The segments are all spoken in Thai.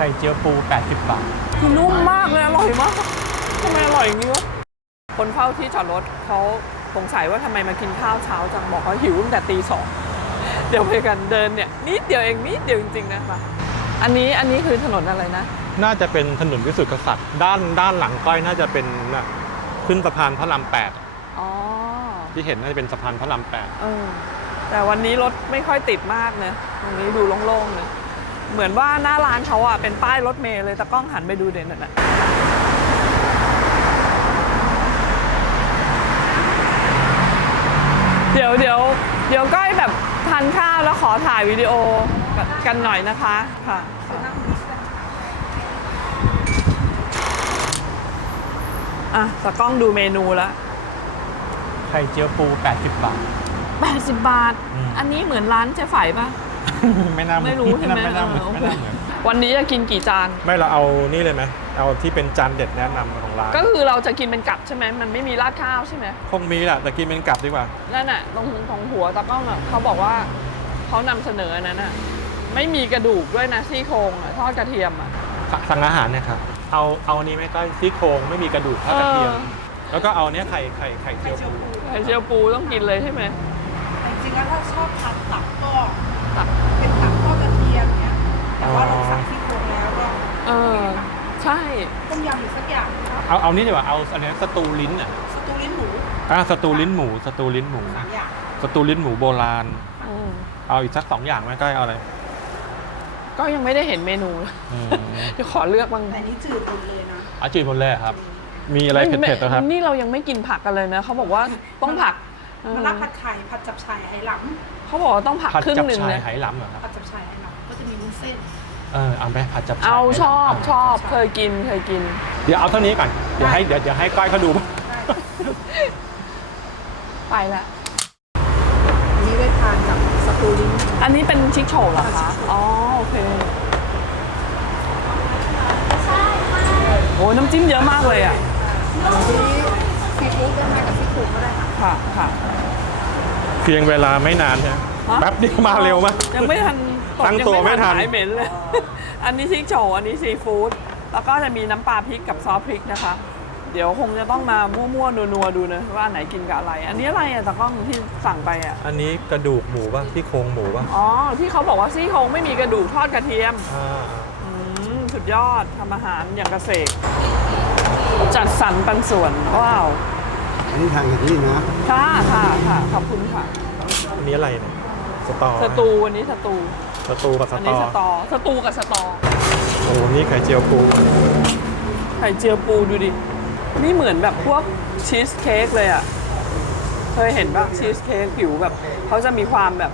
ไข่เจียวปู 80 บาท คือนุ่มมากเลย อร่อยมากทำไมอร่อยอย่างนี้วะ คนเฝ้าที่จอดรถเขาสงสัยว่าทำไมมากินข้าวเช้าจัง บอกว่าหิวตั้งแต่ตีสอง เดี๋ยวไปกันเดินเนี่ยนิดเดียวเองนิดเดียวจริงๆนะคะอันนี้อันนี้คือถนนอะไรนะ น่าจะเป็นถนนวิสุทธิกษัตริย์ ด้านด้านหลังก้อยน่าจะเป็นน่ะขึ้นสะพานพระรามแปดอ๋อ ที่เห็นน่าจะเป็นสะพานพระรามแปดเออ แต่วันนี้รถไม่ค่อยติดมากนะตรงนี้ดูโล่งๆเลย เหมือนว่าหน้าร้านเขาอะเป็นป้ายรถเมล์เลยแต่กล้องหันไปดูเด่นน่ะเดี๋ยวเดี๋ยวเดี๋ยวก้อยแบบทานข้าวแล้วขอถ่ายวิดีโอกันหน่อยนะคะค่ะอะแต่กล้องดูเมนูแล้วไข่เจียวปู 80 บาท 80 บาทอืมอันนี้เหมือนร้านเจ๊ไฝป่ะ ไม่น่าไม่รู้ใช่ไหมไม่น่าเหมือนเออโอไม่เคน่าเหมือน วันนี้จะกินกี่จาน ไม่เราเอานี่เลยไหมเอาที่เป็นจานเด็ดแนะนำของร้านก็คือเราจะกินเป็นกับใช่ไหมมันไม่มีราดข้าวใช่ไหมคงมีแหละแต่กินเป็นกลับดีกว่า นั่นน่ะตรงตรงหัวตากล้องอะเขาบอกว่าเขานำเสนออันนั้นอะไม่มีกระดูกด้วยนะซี่โครงอะทอดกระเทียมอะสั่งอาหารเนี่ยครับเอาเอาอันนี้ไหม่ก้อยซี่โครงไม่มีกระดูกทอดกระเทียมเออแล้วก็เอาเนี้ยไข่ไข่ไข่เจียวปูไข่เจียวปูต้องกินเลยใช่ไหมแต่จริงๆแล้วถ้าชอบทานตับก็ ตับเป็นตับทอดกระเทียมเนี้ย แต่ว่าเราสั่งที่โครงแล้วก็เออ ใช่ ต้มยำหรือสักอย่างนะครับเอาเอานี่ดีกว่าเอาอันเนี้ยสตูลิ้นอะสตูลิ้นหมูอะสตูลิ้นหมูสตูลิ้นหมูสามอย่างสตูลิ้นหมูโบราณอืมเอาอีกสักสองอย่างไหมก้อยเอาอะไรก็ยังไม่ได้เห็นเมนูเลยอืมเดี๋ยวขอเลือกบ้างแต่นี่จืดหมดเลยนะอาจืดหมดเลยเหรอครับ มีอะไรเผ็ดๆนะครับ นี่เรายังไม่กินผักกันเลยนะเขาบอกว่าต้องผักเออมะระผัดไข่ผัดจับฉ่ายไหหล เขาบอกว่าต้องผักผัดครึ่งจับหนึ่งชาเลยยไหหลำเหรอครับำผัดจับฉ่ายไหหลำก็จะมีวุ้นเส้น เออเอาไปผัดจับชายเอาไหหลำชอบเาชอบเคยกินเคยกิน เดี๋ยวเอาเท่านี้ก่อนเดี๋ยวให้เดี๋ยวเดี๋ยวให้ก้อยเขาดู ไปละอันนี้ได้ทานกับสตูลิ้น อันนี้เป็นชิคโชว์เหรอคะอ๋อโอเคโอ้ยน้ำจิ้มเยอะมากเลยอะ อันนี้ซีฟู้ดได้ไหมกับซี่โครงก็ได้ค่ะค่ะค่ะเพียงเวลาไม่นานใช่ไหมฮะแป๊บเดียวมาเร็วมาก ยังไม่ทันตั้งตัวไม่ทัน หายเหม็นเลย อันนี้ชิคโชว์อันนี้ซีฟู้ดแล้วก็จะมีน้ำปลาพริกกับซอสพริกนะคะ เดี๋ยวคงจะต้องมามั่วๆนัวๆดูนะว่าอันไหนกินกับอะไร อันนี้อะไรอะตะกล้องที่สั่งไปอะอันนี้กระดูกหมูป่ะที่โครงหมูป่ะอ๋อที่เขาบอกว่าซี่โครงไม่มีกระดูกทอดกระเทียมอ่าอืมสุดยอดทำอาหารอย่างเกษตรจัดสรรปันส่วนว้าว อันนี้ทานกับนี่นะค่ะค่ะค่ะขอบคุณค่ะอันนี้อะไรเนี่ยสตอสตูวันนี้สตูสตูกับสอันตนี้อสตอสตูกับสตอโอ้โหนี่ไข่เจียวปูไข่เจียวปูดูดินี่เหมือนแบบพวกชีสเค้กเลยอะเคยเห็นป่ะชีสเค้กผิวแบบเขาจะมีความแบบ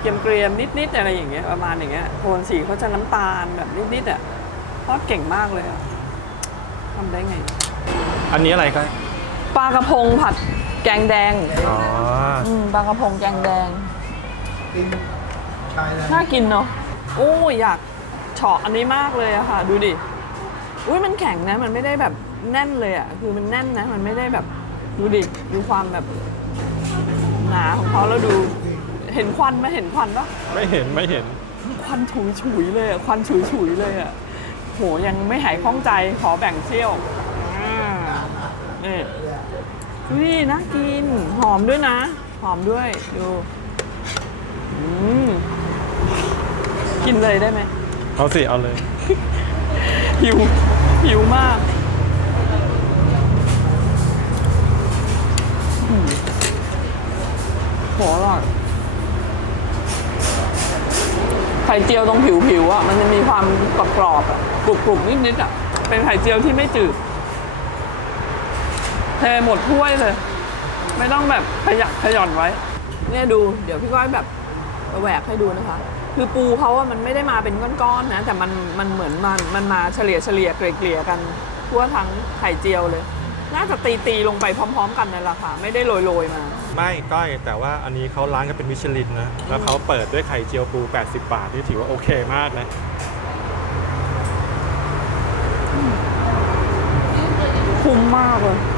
เกรียมๆนิดๆอะไรอย่างเงี้ยประมาณอย่างเงี้ยโทนสีเขาจะน้ำตาลแบบนิดๆอะทอดเก่งมากเลยอะทำได้ไง อันนี้อะไรก้อย ปลากระพงผัดแกงแดงอ๋ออืมปลากระพงแกงแดงใช่แล้วน่ากินเนาะโอ้ยอยากเฉาะอันนี้มากเลยอะค่ะ ดูดิ อุ้ยมันแข็งนะ มันไม่ได้แบบแน่นเลยอะคือมันแน่นนะ มันไม่ได้แบบ ดูดิ ดูความแบบหนาของเขาแล้วดู เห็นควันไหมเห็นควันปะ ไม่เห็นไม่เห็น ควันฉุยฉุยๆเลยอะควันฉุยฉุยๆเลยอะโหยังไม่หายคล่องใจขอแบ่งเที่ยวอ่านี่ ดูดิน่ากิน หอมด้วยนะ หอมด้วยดูอืมกินเลยได้ไหมเอาสิ เอาเลย หิวหิวมากอืมโหอร่อยไข่เจียวตรงผิวๆอะ มันจะมีความกรอบๆอะกรุบๆนิดๆอะ เป็นไข่เจียวที่ไม่จืด เทหมดถ้วยเลย ไม่ต้องแบบขยักขย่อนไว้ เนี่ยดูเดี๋ยวพี่ก้อยแบบแหวกให้ดูนะคะ คือปูเขาอะมันไม่ได้มาเป็นก้อนๆนะ แต่มันมันเหมือนมันมันมาเฉลี่ยเฉลี่ยเกลี่ยๆกันทั่วทั้งไข่เจียวเลย น่าจะตีตีๆลงไปพร้อม ๆ กันนั่นแหละค่ะ ไม่ได้โรยๆมาไม่ก้อยแต่ว่าอันนี้เขาร้านก็เป็นมิชลินนะแล้วเขาเปิดด้วยไข่เจียวปู 80 บาทที่ถือว่าโอเคมากนะคุ้มมากเลยข้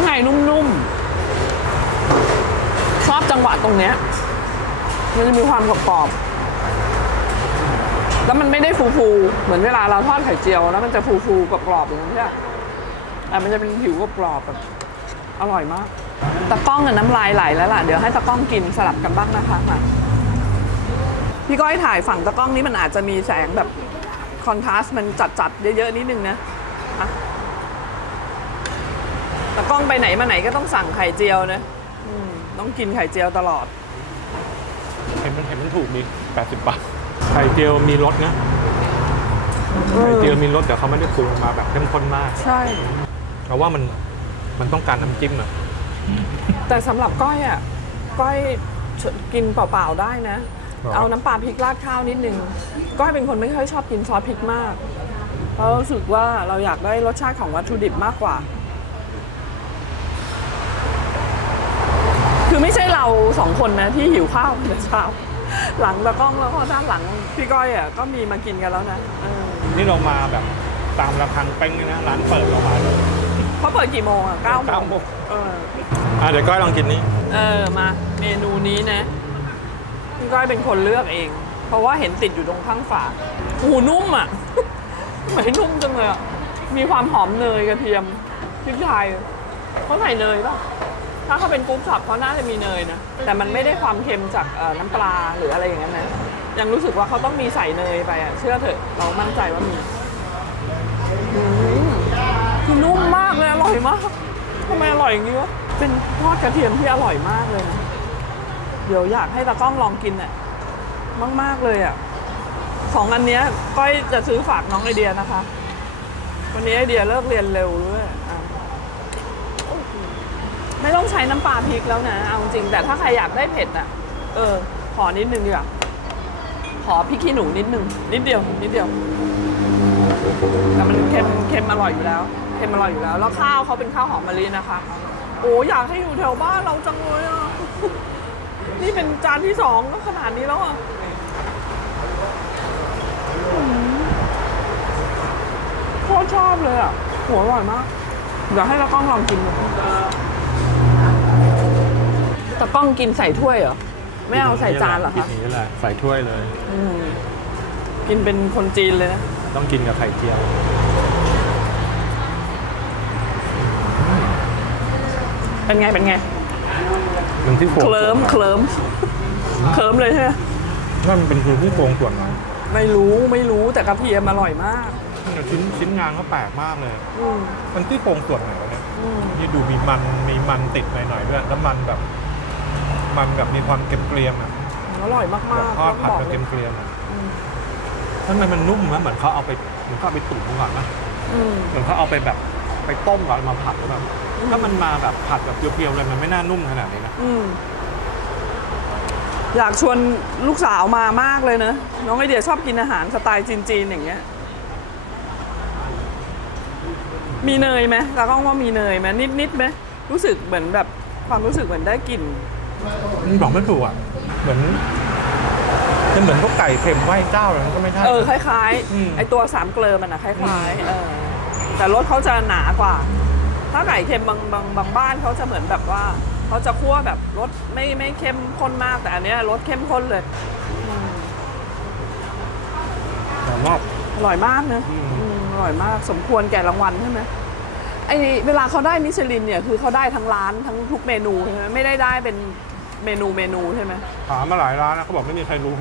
างในนุ่มๆ ชอบจังหวะตรงเนี้ย มันจะมีความกรอบๆแล้วมันไม่ได้ฟูๆ เหมือนเวลาเราทอดไข่เจียว แล้วมันจะฟูๆกรอบๆอย่างนี้นใช่ไหมแต่มันจะเป็นผิวกรอบแบบอร่อยมาก ตะก้องกับน้ำลายไหลแล้วล่ะ เดี๋ยวให้ตะก้องกินสลับกันบ้างนะคะมาพี่ก้อยถ่ายฝั่งตะก้องนี้มันอาจจะมีแสงแบบคอนทราสต์มันจัดๆเยอะๆนิดนึงนะ ตะกล้องไปไหนมาไหนก็ต้องสั่งไข่เจียวนะอืมต้องกินไข่เจียวตลอด เห็นมันเห็นมันถูกมี80 บาท ไข่เจียวมีรสนะ ไข่เจียวมีรสแต่เขาไม่ได้ปรุงมาแบบเข้มข้นมากใช่เพราะว่ามันมันต้องการน้ำจิ้มอะแต่สำหรับก้อยอะ ก้อยกินเปล่าๆได้นะ เอาน้ำปลาพริกราดข้าวนิดนึง ก้อยเป็นคนไม่ค่อยชอบกินซอสพริกมาก เพราะรู้สึกว่าเราอยากได้รสชาติของวัตถุดิบมากกว่า คือไม่ใช่เราสองคนนะที่หิวข้าวแต่เช้าหลังตะกล้องแล้วพอด้านหลังพี่ก้อยอะก็มีมากินกันแล้วนะเออนี่เรามาแบบตามระฆังเป้งเลยนะร้านเปิดเรามาเลยเขาเปิดกี่โมงอะเก้าโมเก้างโมงเอออะเดี๋ยวก้อยลองกินนี้ เออมา เมนูนี้นะพี่ก้อยเป็นคนเลือกเอง เพราะว่าเห็นติดอยู่ตรงข้างฝาหูนุ่มอะทำไมนุ่มจังเลยอะมีความหอมเนยกระเทียมพริกไทยเขาใส่เนยป่ะ ถ้าเขาเป็นกุ๊กช็อปเขาน่าจะมีเนยนะ แต่มันไม่ได้ความเค็มจากเอ่อน้ำปลาหรืออะไรอย่างนั้นนะ ยังรู้สึกว่าเขาต้องมีใส่เนยไปอะ เชื่อเถอะ เรามั่นใจว่ามีอืมคือนุ่มมากเลยอร่อยมากทำไมอร่อยอย่างนี้วะ เป็นทอดกระเทียมที่อร่อยมากเลยนะ เดี๋ยวอยากให้ตากล้องลองกินอะ มาก ๆ เลยอะสองอันเนี้ยก้อยจะซื้อฝากน้องไอเดียนะคะ วันนี้ไอเดียเลิกเรียนเร็วด้วยอะ ไม่ต้องใช้น้ำปลาพริกแล้วนะ เอาจริง แต่ถ้าใครอยากได้เผ็ดอะ เออ ขอนิดนึงดีกว่า ขอพริกขี้หนูนิดนึง นิดเดียว นิดเดียว แต่มันเค็มเค็มอร่อยอยู่แล้ว เค็มอร่อยอยู่แล้ว แล้วข้าวเขาเป็นข้าวหอมมะลินะคะ โอ้อยากให้อยู่แถวบ้านเราจังเลยอะ นี่เป็นจานที่สองก็ขนาดนี้แล้วอะอืมโคตรชอบเลยอะหัวอร่อยมาก เดี๋ยวให้ตากล้องลองกินดู ตากล้องกินใส่ถ้วยเหรอ ไม่เอาใส่จานเหรอกิคะนนี้แหละใส่ถ้วยเลย อืมกินเป็นคนจีนเลยนะ ต้องกินกับไข่เจียวเป็นไงเป็นไง มันที่โครงเคลิ้มเคลิ้มเคลิ้มเลยใช่ไหมว่ามันเป็นคือที่โครงส่วนไหนไม่รู้ไม่รู้แต่กระเทียมอร่อยมากชิ้นชิ้นงานเขาแปลกมากเลย อืมมันที่โครงส่วนไหนวะเนี่ย อืม นี่ดูมีมันมีมันติดหน่อยๆด้วยแล้วมันแบบ มันแบบมีความเกรียมๆอะอร่อยมากแบบๆทอดผัดต้งแบบเลยเกรียมๆอะอืมทำไมมันนุ่มนะเหมือนเขาเอาไปเหมือนเขาเอาไปตุ๋นก่อนนะอืม เหมือนเขาเอาไปแบบไปต้มก่อนเอามาผัดหรือเปล่าถ้ามันมาแบบผัดแบบเพียวๆเลยมันไม่น่านุ่มขนาดนี้นะอืมอยากชวนลูกสาวมามากเลยนะน้องไอเดียชอบกินอาหารสไตล์จีนๆอย่างเงี้ย มีเนยไหมตากล้องว่ามีเนยไหมนิดๆไหมรู้สึกเหมือนแบบความรู้สึกเหมือนได้กลิ่น มันบอกไม่ถูกอะ เหมือนจะเหมือนพวกไก่เค็มไหว้เจ้าอะไรมันก็ไม่ใช่ เออคล้ายอืม ๆไอตัวสามเกลือมันอะคล้ายๆเออแต่รสเขาจะหนากว่า ถ้าไก่เค็มบางบางบางบ้านเขาจะเหมือนแบบว่าเขาจะคั่วแบบรสไม่ไม่เข้มข้นมากแต่อันเนี้ยรสเข้มข้นเลยอืมแต่รอบ อร่อยมากนะอืม อืมอร่อยมากสมควรแก่รางวัลใช่ไหมไอเวลาเขาได้มิชลินเนี่ยคือเขาได้ทั้งร้านทั้งทุกเมนูใช่ไหมไม่ได้ได้เป็น เมนูเมนูใช่ไหมถามมาหลายร้านนะเขาบอกไม่มีใครรู้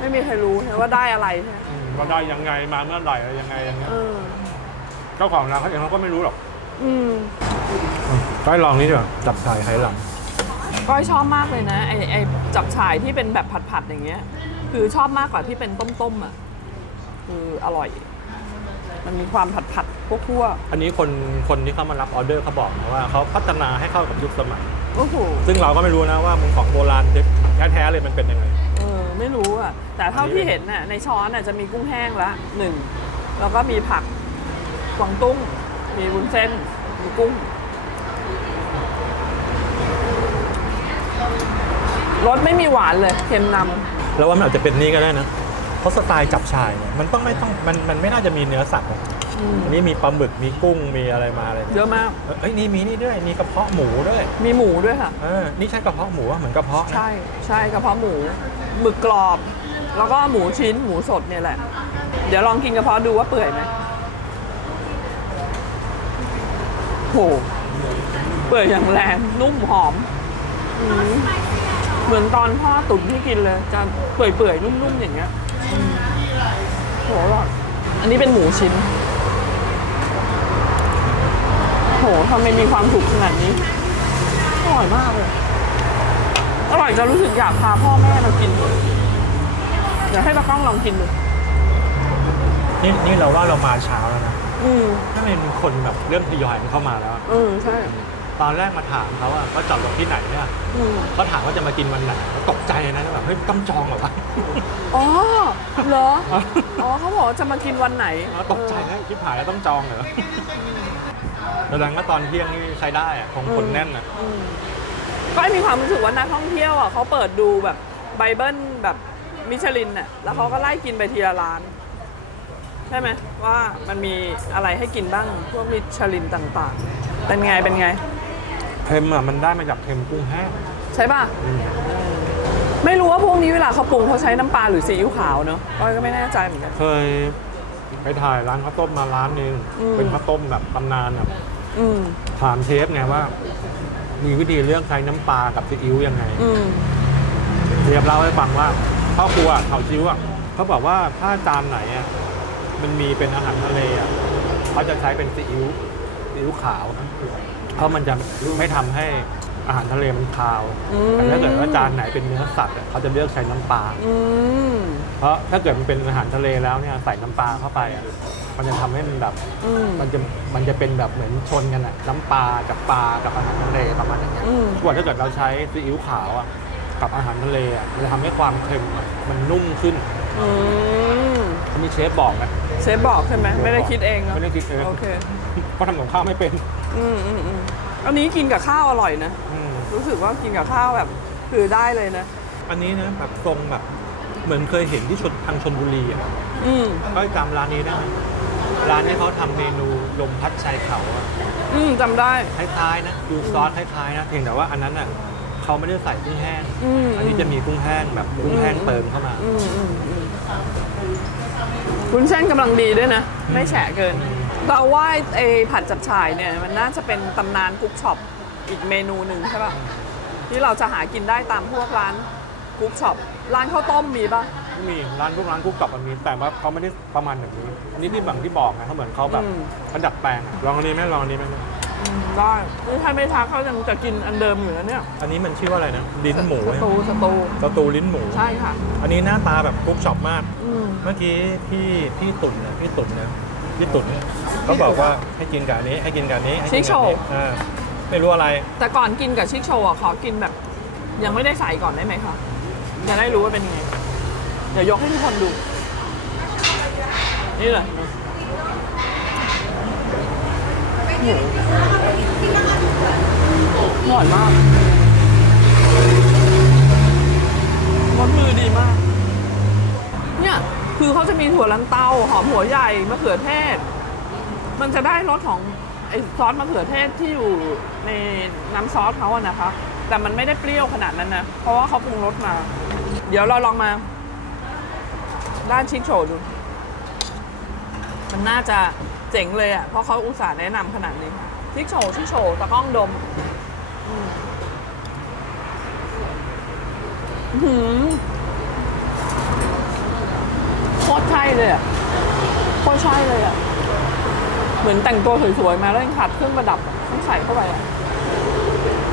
ไม่มีใครรู้ใช่ไหมว่าได้อะไรใช่ไหมอืมว่าได้ยังไงมาเมื่อไหร่อะไรยังไงอย่างเงี้ยเออ เจ้าของร้านเขาเองเขาก็ไม่รู้หรอกอืมได้ลองนี้ดีกว่าจับชายไฮหลังก้อยชอบมากเลยนะไอไอจับฉ่ายที่เป็นแบบผัดๆอย่างเงี้ย คือชอบมากกว่าที่เป็นต้มๆอะคืออร่อย มันมีความผัดๆพวกคั่วอันนี้คนคนที่เขามารับออเดอร์เขาบอกนะว่าเขาพัฒนาให้เข้ากับยุคสมัย โอ้โหซึ่งเราก็ไม่รู้นะว่ามันของโบราณแท้ๆเลยมันเป็นยังไง เออไม่รู้อะ แต่เท่าที่เห็นน่ะในช้อนน่ะจะมีกุ้งแห้งละหนึ่งแล้วก็มีผักกวางตุ้ง มีวุ้นเส้น มีกุ้ง รสไม่มีหวานเลย เค็มนำแล้วว่ามันอาจจะเป็นนี่ก็ได้นะ เพราะสไตล์จับชายเนี่ยมันต้องไม่ต้องมันมันไม่น่าจะมีเนื้อสัตว์อะอืมอันนี้มีปลาหมึกมีกุ้งมีอะไรมาอะไรเยอะมาก เอ้ยนี่มีนี่ด้วยมีกระเพาะหมูด้วยมีหมูด้วยค่ะ เออนี่ใช่กระเพาะหมูอะเหมือนกระเพาะนะ ใช่ใช่กระเพาะหมูหมึกกรอบ แล้วก็หมูชิ้นหมูสดเนี่ยแหละอเดี๋ยวลองกินกระเพาะดูว่าเปื่อยไหมโหเปื่อยอย่างแรงนุ่มหอมอืมเหมือนตอนพ่อตุ๋นที่กินเลยจะเปื่อยๆนุ่มๆอย่างเงี้ยอืมโหอร่อยอันนี้เป็นหมูชิ้น โหทำไมมีความถูกขนาดนี้ อร่อยมากเลย อร่อยจะรู้สึกอยากพาพ่อแม่มากิน เดี๋ยวให้ตากล้องลองกินดู นี่นี่เราว่าเรามาเช้าแล้วนะ อืมถ้าเป็นคนแบบเริ่มทยอยเข้ามาแล้ว อืมใช่ ตอนแรกมาถามเขาว่าเขาจอดรถที่ไหนเนี่ยอืมเขาถามว่าจะมากินวันไหนเขาตกใจนะแบบเฮ้ยต้องจองเหรอวะ อ๋อเหรอ อ๋อเขาบอกว่าจะมากินวันไหนเราตกใจนะชิบหายแล้วต้องจองเหรอแสดงว่าตอนเที่ยงนี่ใช้ได้อะคงคนแน่นอะอืมก็มีความรู้สึกว่านักท่องเที่ยวอะเขาเปิดดูแบบไบเบิลแบบมิชลินน่ะแล้วเขาก็ไล่กินไปทีละร้าน ใช่ไหมว่ามันมีอะไรให้กินบ้างพวกมิชลินต่างๆ เป็นไงเป็นไง เค็มอะมันได้มาจากเค็มกุ้งแห้งใช่ป่ะไม่รู้ว่าพวกนี้เวลาเขาปรุงเขาใช้น้ำปลาหรือซีอิ๊วขาวเนอะก้อยก็ไม่แน่ใจเหมือนกัน เคยไปถ่ายร้านข้าวต้มมาร้านหนึ่งอืม เป็นข้าวต้มแบบตำนานแบบอืมถามเชฟไงว่า มีวิธีเลือกใช้น้ำปลากับซีอิ๊วยังไง อืมเชฟเล่าให้ฟังว่าพ่อครัวเขาซิ้วอะเขาบอกว่าถ้าจานไหนอะมันมีเป็นอาหารทะเลอะเขาจะใช้เป็นซีอิ๊วซีอิ๊วขาว เพราะมันจะไม่ทำให้อาหารทะเลมันคาวอืมแต่ถ้าเกิดว่าจานไหนเป็นเนื้อสัตว์อะเขาจะเลือกใช้น้ำปลาอืมเพราะถ้าเกิดมันเป็นอาหารทะเลแล้วเนี่ยใส่น้ำปลาเข้าไปอะมันจะทำให้มันแบบอืมมันจะมันจะเป็นแบบเหมือนชนกันอะน้ำปลากับปลากับอาหารทะเลประมาณอย่างเงี้ยอืมส่วนถ้าเกิดเราใช้ซีอิ๊วขาวอะกับอาหารทะเลอะมันจะทำให้ความเค็มอะมันนุ่มขึ้นอืมอันนี้เชฟบอกนะเชฟบอกใช่ไหมไม่ได้คิดเองเนอะไม่ได้คิดเองโอเคเพราะทำกับข้าวไม่เป็น อืมอืมอืมอันนี้กินกับข้าวอร่อยนะ อืมรู้สึกว่ากินกับข้าวแบบ คือได้เลยนะ อันนี้นะแบบทรงแบบเหมือนเคยเห็นที่ชนทางชนบุรีอะอืมก็จำร้านนี้ได้ไหมร้านนี้เขาทำเมนูลมพัดชายเขาอะอืมจำได้ คล้ายๆนะดูซอสคล้ายๆนะเพียงแต่ว่าอันนั้นอะเขาไม่ได้ใส่กุ้งแห้งอืมอันนี้จะมีกุ้งแห้งแบบกุ้งแห้งเติมเข้ามา อืมอืมอืมวุ้นเส้นกำลังดีด้วยนะ ไม่แฉะเกิน เราว่าไอ้ผัดจับฉ่ายเนี่ยมันน่าจะเป็นตำนานกุ๊กช็อปอีกเมนูหนึ่งใช่ป่ะที่เราจะหากินได้ตามพวกร้านกุ๊กช็อปร้านข้าวต้มมีป่ะ มีร้านพวกร้านกุ๊กกลับมันมีแต่ว่าเขาไม่ได้ประมาณอย่างนี้ อันนี้ที่แบบที่บอกนะเขาเหมือนเขาแบบอืมเขาดัดแปลงอะลองอันนี้ไหมลองอันนี้ไหมอืมได้นี่ถ้าไม่ทักเขายังจะกินอันเดิมอยู่นะเนี่ยอันนี้มันชื่อว่าอะไรนะลิ้นหมูสตูสตูสตูลิ้นหมู ใช่ค่ะ อันนี้หน้าตาแบบกุ๊กช็อปมาก อืมเมื่อกี้พี่พี่ตุ่นนะพี่ตุ่นนะ พี่ตุ่นเขาบอกว่าให้กินกับอันนี้ให้กินกับอันนี้ให้กินกับอันนี้อ่าไม่รู้อะไร แต่ก่อนกินกับชิคโชว์อะขอกินแบบ ยังไม่ได้ใส่ก่อนได้ไหมคะจะได้รู้ว่าเป็นยังไง เดี๋ยวยกให้ทุกคนดู นี่เลยโอ้โหอร่อยมากรสมือดีมากเนี่ย คือเขาจะมีถั่วลันเตาหอมหัวใหญ่มะเขือเทศ มันจะได้รสของไอซอสมะเขือเทศที่อยู่ในน้ำซอสเขาอะนะคะ แต่มันไม่ได้เปรี้ยวขนาดนั้นนะ เพราะว่าเขาปรุงรสมา เดี๋ยวเราลองมา ด้านชิคโชดู มันน่าจะเจ๋งเลยอะเพราะเขาอุตส่าห์แนะนำขนาดนี้ชิคโชชิคโชตะก้องดม อืมอื้อหือโคตรใช่ เลยอะโคตรใช่เลยอะเหมือนแต่งตัวสวยๆมาแล้วยังขาดเครื่องประดับต้องใส่เข้าไปอะ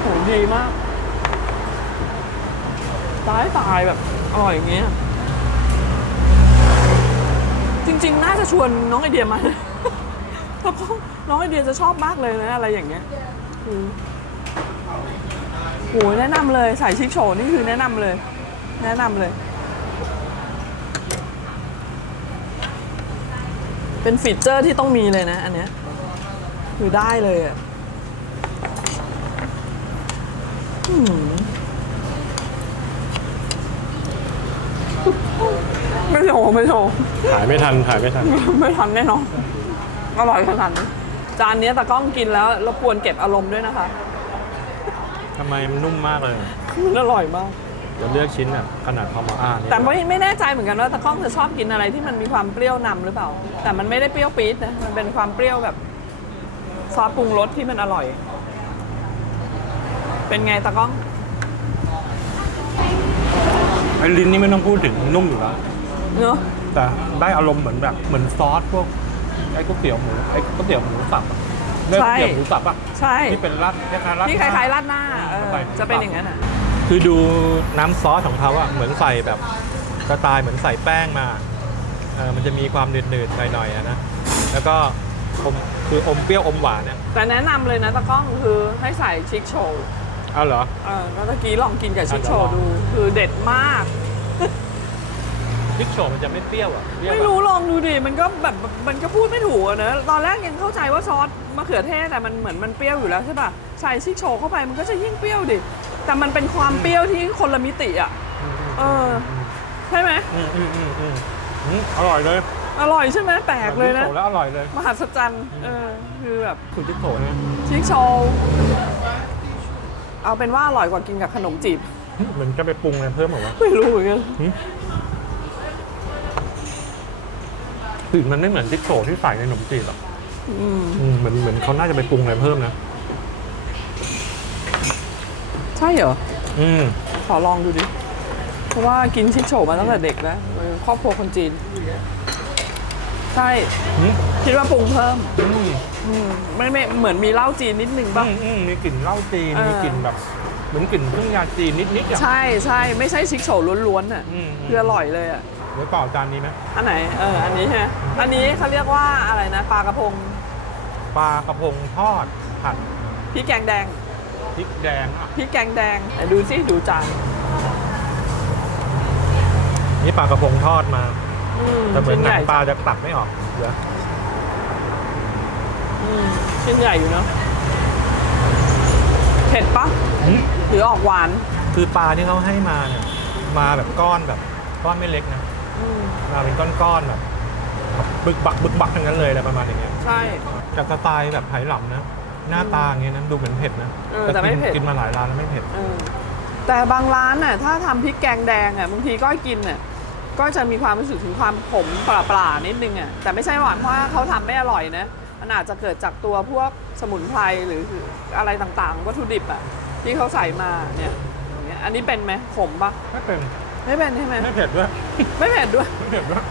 โหดีมากตายตายแบบอร่อยอย่างเงี้ย จริง ๆ น่าจะชวนน้องไอเดียมาแล้วก็น้องไอเดียจะชอบมากเลยนะอะไรอย่างเงี้ยโหแนะนำเลยใส่ชิคโชนี่คือแนะนำเลย แนะนำเลย เป็นฟีเจอร์ที่ต้องมีเลยนะอันเนี้ยคือได้เลยอะอืมไม่โชว์ไม่โชว์ถ่ายไม่ทันถ่ายไม่ทัน ไม่ทันแน่นอนอร่อยขนาดนี้จานเนี้ยตากล้องกินแล้วรบกวนเก็บอารมณ์ด้วยนะคะทำไมมันนุ่มมากเลยมันอร่อยมาก จะเลือกชิ้นแบบขนาดพอมาอ่านี่แต่ไม่ไม่แน่ใจเหมือนกันว่าตะก้องจะชอบกินอะไรที่มันมีความเปรี้ยวนำหรือเปล่า แต่มันไม่ได้เปรี้ยวปี๊ดนะมันเป็นความเปรี้ยวแบบซอสปรุงรสที่มันอร่อย เป็นไงตะก้อง ไอ้ลิ้นนี่ไม่ต้องพูดถึงนุ่มอยู่แล้ว เนอะแต่ได้อารมณ์เหมือนแบบเหมือนซอสพวกไอ้ก๋วยเตี๋ยวหมูไอ้ก๋วยเตี๋ยวหมูสับอะเนื้อก๋วยเตี๋ยวหมูสับอะใช่ที่เป็นราดคล้ายๆราด ที่คล้ายๆราดหน้าเออใส่จะเป็นอย่างนั้นอะ คือดูน้ำซอสของเขาอะเหมือนใส่แบบสไตล์เหมือนใส่แป้งมาเออมันจะมีความหนืดๆหน่อยๆอะนะแล้วก็อมคืออมเปรี้ยวอมหวานเนี่ยแต่แนะนำเลยนะตะก้องคือให้ใส่ชิคโชว์เอาเหรอ เออแล้วเมื่อกี้ลองกินกับชิคโชอะว์เดี๋ดูยวลองคือเด็ดมาก พริกโฉมมันจะไม่เปรี้ยวอะเปรี้ยวไม่แบบรู้ลองดูดิ มันก็แบบมันก็พูดไม่ถูกอะเนอะตอนแรกยังเข้าใจว่าซอสมะเขือเทศแต่มันเหมือนมันเปรี้ยวอยู่แล้วใช่ป่ะ ใส่ชิคโชว์เข้าไปมันก็จะยิ่งเปรี้ยวดิ แต่มันเป็นความเปรี้ยวที่คนละมิติอะเออ ใช่ไหม อืมอืมอืมอืมอืมอร่อยเลยอร่อยใช่ไหมแปลกเลยนะพริโฉแล้วอร่อยเลยมหัศจรรย์ เออ คือแบบคุณพริกโฉนะชิคโชว์เอาเป็นว่าอร่อยกว่ากินกับขนมจีบ เหมือนจะไปปรุงอะไรเพิ่มเหรอวะไม่รู้เหมือนกัน กลิ่นมันไม่เหมือนพริกโฉที่ใส่ในขนมจีบหรอกอืม อืมเหมือนเหมือนเขาน่าจะไปปรุงอะไรเพิ่มนะ ใช่เหรอ อืม ขอลองดูดิ เพราะว่ากินชิคโฉมาตั้งแต่เด็กแล้วเออครอบครัวคนจีน ใช่ อืม คิดว่าปรุงเพิ่ม อืมอืมไม่ไม่เหมือนมีเหล้าจีนนิดนึงอืป่ะมอืม มีกลิ่นเหล้าจีน เออ มีกลิ่นแบบ เหมือนกลิ่นเครื่องยาจีนนิดๆอะใช่ใช่ไม่ใช่ชิคโฉล้วนๆอะอืมคืออร่อยเลยอะ เดี๋ยวเปล่าจานนี้ไหมอันไหน เออ อันนี้ใช่ไหมอันนี้เขาเรียกว่าอะไรนะ ปลากระพง ปลากระพงทอดผัดพริกแกงแดง พริกแดงอะพริกแกงแดงไหนดูสิดูจานนี่ปลากระพงทอดมาอืมแต่เหมือนชิ้นหใหนัญ่งปลาจะตัดไม่ออกเดี๋ยวอืมชิ้นใหญ่อยู่เนาะเผ็ดปะอืมหรือออกหวาน คือปลาที่เขาให้มาเนี่ย มาแบบก้อนแบบก้อนไม่เล็กนะอืมมาเป็นก้อนๆแบบบึกบักบึกบักทั้งนั้นเลยอะไรประมาณอย่างเงี้ย ใช่จากสไตล์แบบไหหลำนะ หน้าตาอย่างเงี้ยนะดูเหมือนเผ็ดนะเออแต่ไม่กินเผ็ด กินมาหลายร้านแล้วไม่เผ็ด เออแต่บางร้านน่ะถ้าทำพริกแกงแดงอะบางทีก็กินน่ะก็จะมีความรู้สึกถึงความขมปลาๆนิดนึงอะแต่ไม่ใช่หวานเพราะว่าเขาทำไม่อร่อยนะมันอาจจะเกิดจากตัวพวกสมุนไพรหรืออะไรต่างๆ วัตถุดิบอะที่เขาใส่มาเนี่ยอย่างเงี้ยอันนี้เป็นไหมขมปะไม่เป็นไม่เป็นใช่ไหมไม่เผ็ดด้วยไม่เผ็ดด้วย ไม่เผ็ดด้วย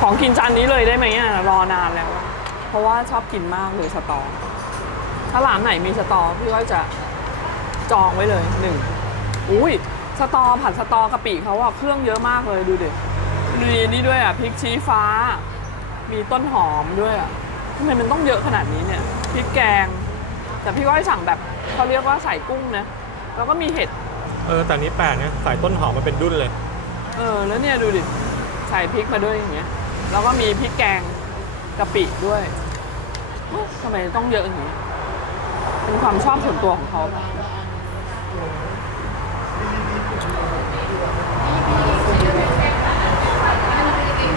ของกินจานนี้เลยได้ไหมอะรอนานแล้วอะเพราะว่าชอบกินมากเลยสตอ ถ้าร้านไหนมีสตอพี่ก็จะจองไว้เลยหนึ่งอุ้ยสตอผัดสตอกะปิเขาอะเครื่องเยอะมากเลยดูดิมีนี่ด้วยอะพริกชี้ฟ้า มีต้นหอมด้วยอะทำไมมันต้องเยอะขนาดนี้เนี่ยพริกแกง แต่พี่ก็ให้สั่งแบบเขาเรียกว่าใส่กุ้งนะแล้วก็มีเห็ดเออแต่อันนี้แปลกนะใส่ต้นหอมมาเป็นดุ้นเลย เออ แล้วเนี่ยดูดิใส่พริกมาด้วยอย่างเงี้ย แล้วก็มีพริกแกงกะปิด้วยโอ้ทำไมต้องเยอะอย่างนี้ เป็นความชอบส่วนตัวของเขา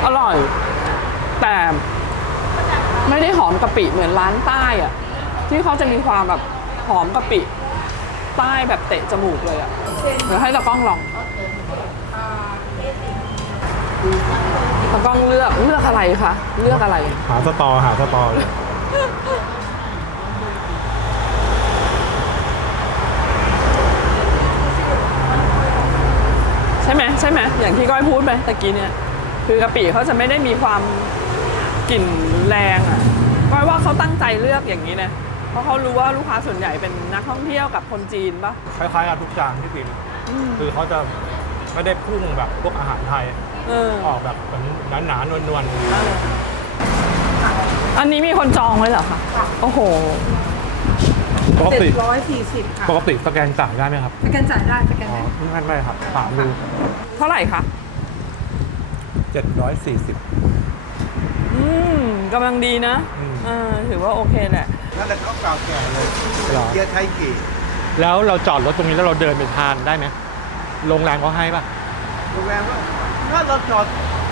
อร่อย แต่ไม่ได้หอมกะปิเหมือนร้านใต้อะที่เขาจะมีความแบบหอมกะปิใต้แบบเตะจมูกเลยอะเดี๋ยวให้ตากล้องลองตากล้องเลือกเลือกอะไรคะเลือกอะไร หาสตอหาสตอเลย ใช่ไหมใช่ไหมอย่างที่ก้อยพูดไปตะกี้เนี่ย คือกะปิเขาจะไม่ได้มีความกลิ่นแรงอะก้อยว่าเขาตั้งใจเลือกอย่างนี้นะเพราะเขารู้ว่าลูกค้าส่วนใหญ่เป็นนักท่องเที่ยวกับคนจีนปะคล้ายๆกับทุกจานที่กินอืมคือเขาจะไม่ได้พุ่งแบบพวกอาหารไทยเออออกแบบเหมือนหนาๆนวลอันนี้มีคนจองไว้เหรอคะโอ้โหๆ ปกเจ็ติดร้อยสี่สิบค่ะปกติสแกนจ่ายได้ไหมครับสแกนจ่ายได้สแกนอ๋อได้ไม่ไม่ครับถามดูเท่าไหร่คะ740อืมกำลังดีนะอืม เออถือว่าโอเคแหละ นั่นแหละเขาเก่าแก่เลยเหรอ เกียร์ไทยกี่แล้วเราจอดรถตรงนี้แล้วเราเดินไปทานได้ไหมโรงแรมเขาให้ป่ะ โรงแรมว่าถ้าเราจอด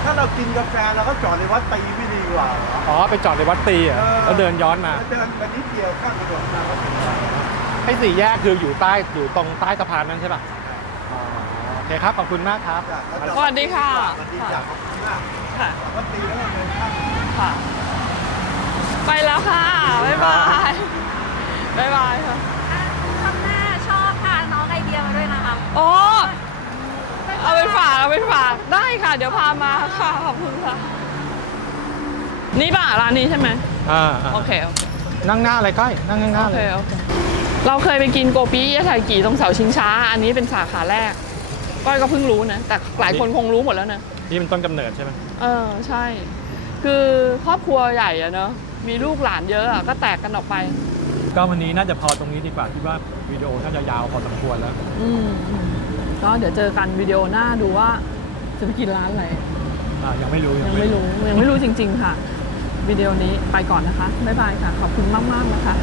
ถ้าเรากินกาแฟเราก็จอดในวัดตีไม่ดีกว่าเหรอ อ๋อ ไปจอดในวัดตีอะเออ แล้วเดินย้อนมา แล้วเดินไปนิดเดียวข้ามถนนมาก็ถึงแล้ว ไอ้สี่แยกคืออยู่ใต้อยู่ตรงใต้สะพานนั่นใช่ป่ะอ๋อเคครับขอบคุณมากครับ สวัสดีค่ะ สวัสดีจ้ะขอบคุณมากค่ะวัดตีแล้วก็เดินข้าม ค่ะ ไปแล้วค่ะ บ๊ายบาย บ๊ายบายค่ะ ข้างหน้าชอบพาน้องไอเดียมาด้วยนะคะ โอ้ เอาไปฝาก เอาไปฝาก ได้ค่ะ เดี๋ยวพามาค่ะ ขอบคุณค่ะ นี่ป่ะ ร้านนี้ใช่ไหม อ่าโอเค โอเค นั่งหน้าเลยก้อยนั่งข้างหน้าโอเลเคย โอเค เราเคยไปกินโกปิยะไทกิตรงเสาชิงช้า อันนี้เป็นสาขาแรก ก้อยก็เพิ่งรู้นะ แต่หลายคนคงรู้หมดแล้วนะ นี่เป็นต้นกำเนิดใช่ไหมเออใช่ คือครอบครัวใหญ่อะเนอะมีลูกหลานเยอะอะก็แตกกันออกไป ก็วันนี้น่าจะพอตรงนี้ดีกว่าคิดว่าวิดีโอน่าจะยาวพอสมควรแล้วอืมอืมก็เดี๋ยวเจอกันวิดีโอหน้าดูว่าจะไปกินร้านอะไร อ่ายังไม่รู้ ยังไม่รู้ยังไม่รู้จริง ๆ ค่ะ วิดีโอนี้ไปก่อนนะคะ บ๊ายบายค่ะ ขอบคุณมาก ๆ นะคะ